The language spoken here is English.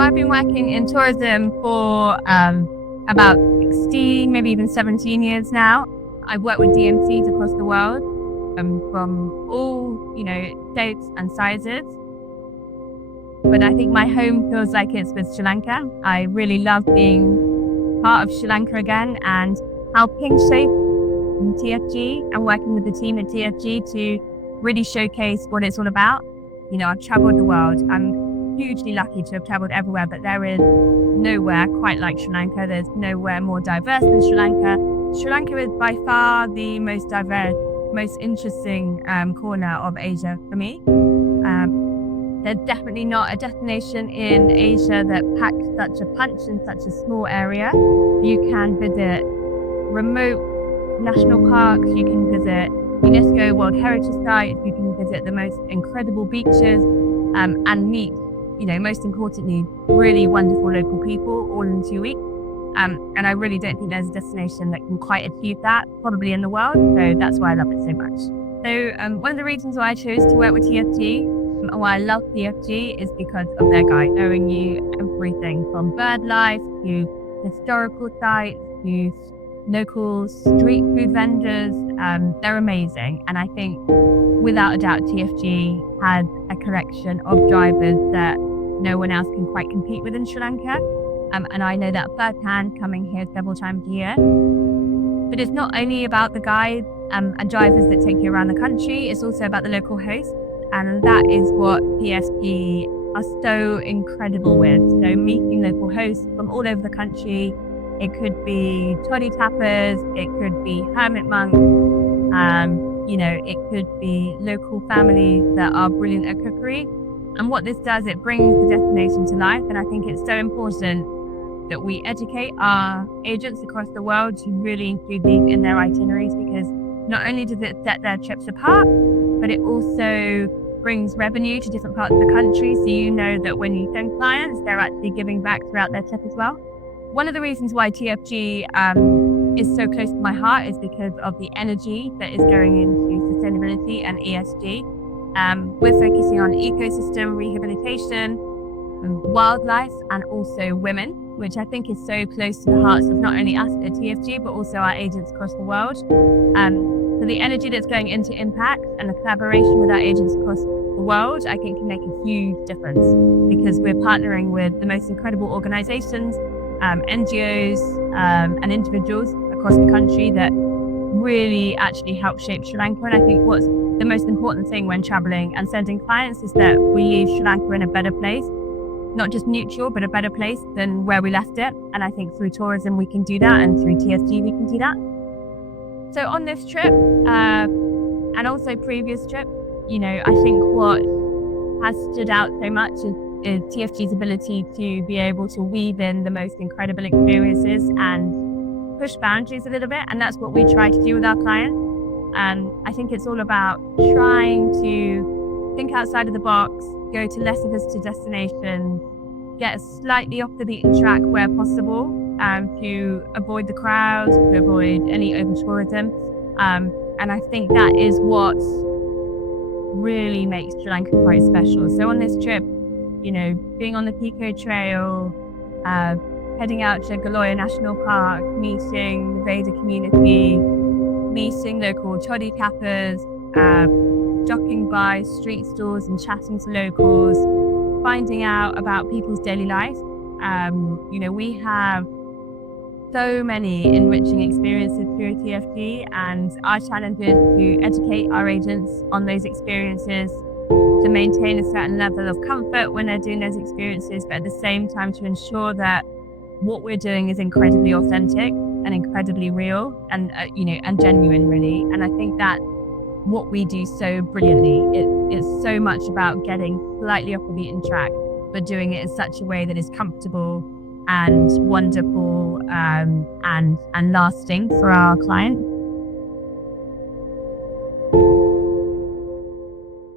I've been working in tourism for about 16, maybe even 17 years now. I've worked with DMCs across the world from all, states and sizes. But I think my home feels like it's with Sri Lanka. I really love being part of Sri Lanka again and helping shape TFG and working with the team at TFG to really showcase what it's all about. I've traveled the world. I'm hugely lucky to have traveled everywhere, but there is nowhere quite like Sri Lanka. There's nowhere more diverse than Sri Lanka. Sri Lanka is by far the most diverse, most interesting corner of Asia for me. There's definitely not a destination in Asia that packs such a punch in such a small area. You can visit remote national parks, you can visit UNESCO World Heritage Sites, you can visit the most incredible beaches and meet, most importantly, really wonderful local people all in 2 weeks. And I really don't think there's a destination that can quite achieve that, probably in the world. So that's why I love it so much. So one of the reasons why I chose to work with TFG and why I love TFG is because of their guide, showing you everything from bird life to historical sites to local street food vendors. They're amazing. And I think without a doubt, TFG has a collection of drivers that no one else can quite compete with in Sri Lanka. And I know that firsthand coming here several times a year. But it's not only about the guides and drivers that take you around the country, it's also about the local hosts. And that is what TFG are so incredible with. So meeting local hosts from all over the country. It could be toddy tappers, it could be hermit monks, it could be local families that are brilliant at cookery. And what this does, it brings the destination to life. And I think it's so important that we educate our agents across the world to really include these in their itineraries, because not only does it set their trips apart, but it also brings revenue to different parts of the country. So you know that when you send clients, they're actually giving back throughout their trip as well. One of the reasons why TFG is so close to my heart is because of the energy that is going into sustainability and ESG. We're focusing on ecosystem rehabilitation, wildlife, and also women, which I think is so close to the hearts of not only us at TFG, but also our agents across the world. So the energy that's going into impact and the collaboration with our agents across the world, I think can make a huge difference, because we're partnering with the most incredible organizations, NGOs, and individuals across the country that really actually help shape Sri Lanka. And I think what's the most important thing when traveling and sending clients is that we leave Sri Lanka in a better place, not just neutral, but a better place than where we left it. And I think through tourism, we can do that. And through TFG, we can do that. So on this trip, and also previous trips, I think what has stood out so much is TFG's ability to be able to weave in the most incredible experiences and push boundaries a little bit. And that's what we try to do with our clients. I think it's all about trying to think outside of the box, go to less visited destinations, get slightly off the beaten track where possible, to avoid the crowds, to avoid any over-tourism. And I think that is what really makes Sri Lanka quite special. So on this trip, being on the Pico Trail, heading out to Galoya National Park, meeting the Veda community, meeting local toddy tappers, stopping by street stalls and chatting to locals, finding out about people's daily life. We have so many enriching experiences through TFG, and our challenge is to educate our agents on those experiences, to maintain a certain level of comfort when they're doing those experiences, but at the same time to ensure that what we're doing is incredibly authentic and incredibly real and and genuine, really. And I think that what we do so brilliantly, it's so much about getting slightly off the beaten track, but doing it in such a way that is comfortable and wonderful and lasting for our clients.